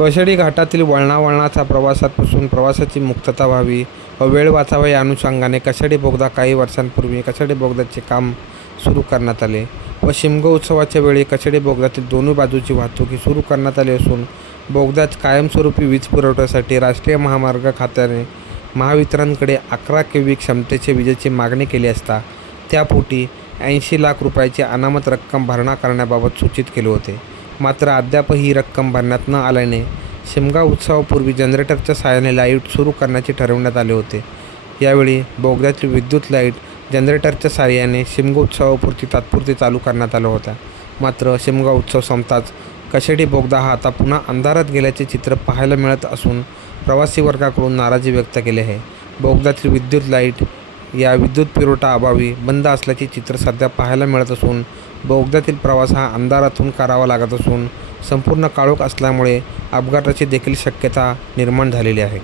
कशेडी घाटातील वळणावळणाचा प्रवासापासून प्रवासाची मुक्तता व्हावी व वेळ वाचावा या अनुषंगाने कशेडी बोगदा काही वर्षांपूर्वी कशेडी बोगद्याचे काम सुरू करण्यात आले व शिमगो उत्सवाच्या वेळी कशेडी बोगद्यातील दोन्ही बाजूची वाहतुकी सुरू करण्यात आली असून बोगद्यात कायमस्वरूपी वीज पुरवठ्यासाठी राष्ट्रीय महामार्ग खात्याने महावितरणकडे अकरा के व्ही क्षमतेचे विजेची मागणी केली असता त्यापोटी ऐंशी लाख रुपयाची अनामत रक्कम भरणा करण्याबाबत सूचित केले होते. मात्र अद्याप ही रक्कम भरण्यात न आल्याने शिमगा उत्सवापूर्वी जनरेटरच्या सहाय्याने लाइट सुरू करण्याचे ठरवण्यात आले होते. यावेळी बोगद्यातील विद्युत लाइट जनरेटरच्या सहाय्याने शिमगा उत्सवापुरती तात्पुरती चालू करण्यात आलं होता मात्र शिमगा उत्सव संपताच कशेडी बोगदा हा आता पुन्हा अंधारात गेल्याचे चित्र पाहायला मिळत असून प्रवासी वर्गाकडून नाराजी व्यक्त केली आहे. बोगदातील विद्युत लाइट या विद्युत पुरवठा अभावी बंद असल्याचे चित्र सध्या पाहायला मिळत असून बोगद्यातील प्रवास हा अंधारातून करावा लागत असून संपूर्ण काळोख असल्यामुळे अपघाताची देखील शक्यता निर्माण झालेली आहे.